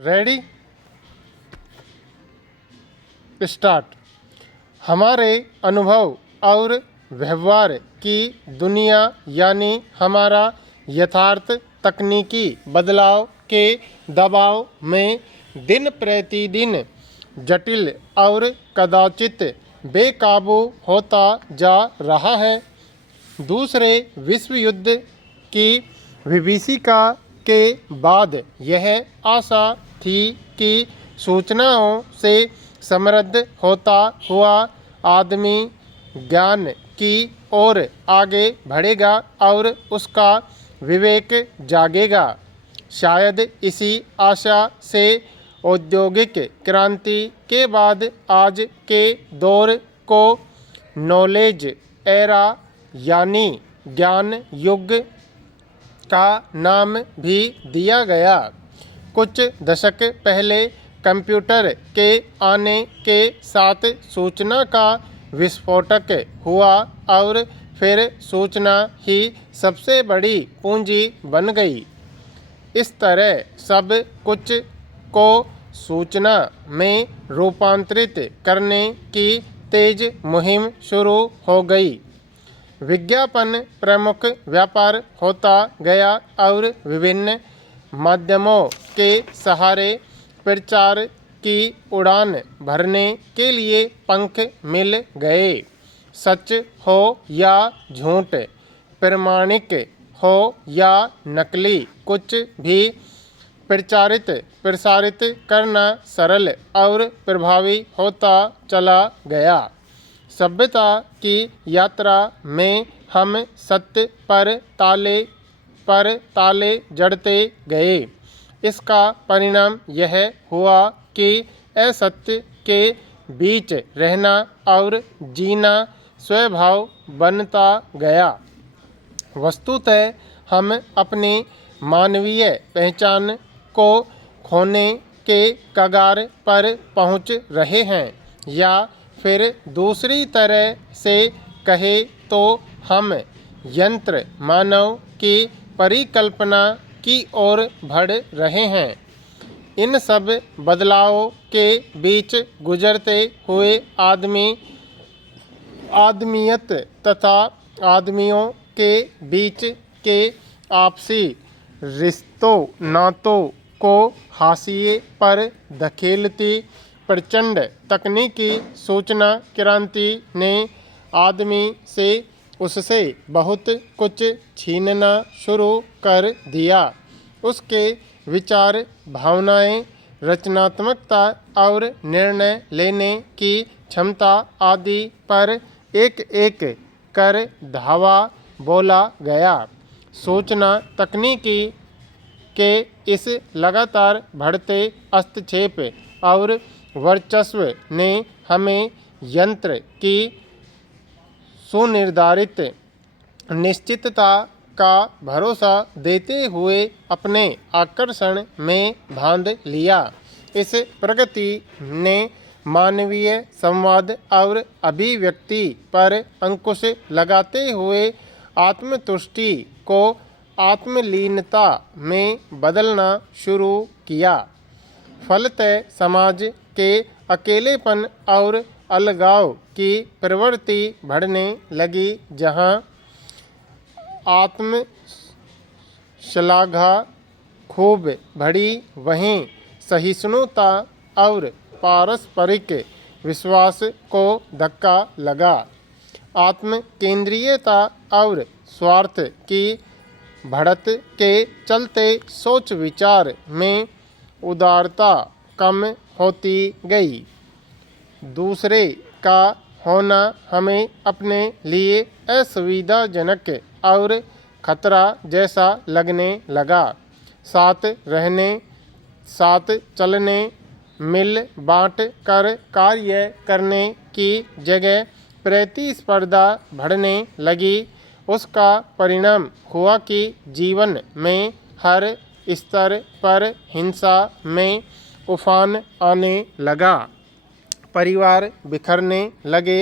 Ready start. हमारे अनुभव और व्यवहार की दुनिया यानी हमारा यथार्थ तकनीकी बदलाव के दबाव में दिन प्रतिदिन जटिल और कदाचित बेकाबू होता जा रहा है। दूसरे विश्व युद्ध की विभीषिका के बाद यह आशा थी कि सूचनाओं से समृद्ध होता हुआ आदमी ज्ञान की ओर आगे बढ़ेगा और उसका विवेक जागेगा। शायद इसी आशा से औद्योगिक क्रांति के बाद आज के दौर को नॉलेज एरा यानी ज्ञान युग का नाम भी दिया गया। कुछ दशक पहले कंप्यूटर के आने के साथ सूचना का विस्फोटक हुआ और फिर सूचना ही सबसे बड़ी पूंजी बन गई। इस तरह सब कुछ को सूचना में रूपांतरित करने की तेज मुहिम शुरू हो गई। विज्ञापन प्रमुख व्यापार होता गया और विभिन्न माध्यमों के सहारे प्रचार की उड़ान भरने के लिए पंख मिल गए। सच हो या झूठ, प्रामाणिक हो या नकली, कुछ भी प्रसारित करना सरल और प्रभावी होता चला गया। सभ्यता की यात्रा में हम सत्य पर ताले जड़ते गए। इसका परिणाम यह हुआ कि असत्य के बीच रहना और जीना स्वभाव बनता गया। वस्तुतः हम अपनी मानवीय पहचान को खोने के कगार पर पहुंच रहे हैं, या फिर दूसरी तरह से कहे तो हम यंत्र मानव की परिकल्पना की ओर बढ़ रहे हैं। इन सब बदलावों के बीच गुजरते हुए आदमियत तथा आदमियों के बीच के आपसी रिश्तों नातों को हाशिए पर धकेलती प्रचंड तकनीकी सूचना क्रांति ने आदमी से उससे बहुत कुछ छीनना शुरू कर दिया। उसके विचार, भावनाएं, रचनात्मकता और निर्णय लेने की क्षमता आदि पर एक एक कर धावा बोला गया। सूचना तकनीकी के इस लगातार बढ़ते हस्तक्षेप और वर्चस्व ने हमें यंत्र की सुनिर्धारित निश्चितता का भरोसा देते हुए अपने आकर्षण में बांध लिया। इस प्रगति ने मानवीय संवाद और अभिव्यक्ति पर अंकुश लगाते हुए आत्मतुष्टि को आत्मलीनता में बदलना शुरू किया। फलतः समाज के अकेलेपन और अलगाव की प्रवृत्ति बढ़ने लगी, जहाँ आत्म श्लाघा खूब बढ़ी, वहीं सहिष्णुता और पारस्परिक विश्वास को धक्का लगा। आत्म केंद्रीयता और स्वार्थ की बढ़त के चलते सोच विचार में उदारता कम होती गई। दूसरे का होना हमें अपने लिए असुविधाजनक और खतरा जैसा लगने लगा। साथ रहने, साथ चलने, मिल बांट कर कार्य करने की जगह प्रतिस्पर्धा बढ़ने लगी। उसका परिणाम हुआ कि जीवन में हर स्तर पर हिंसा में उफान आने लगा। परिवार बिखरने लगे,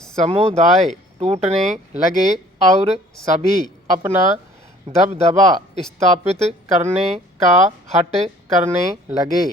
समुदाय टूटने लगे और सभी अपना दबदबा स्थापित करने का हठ करने लगे।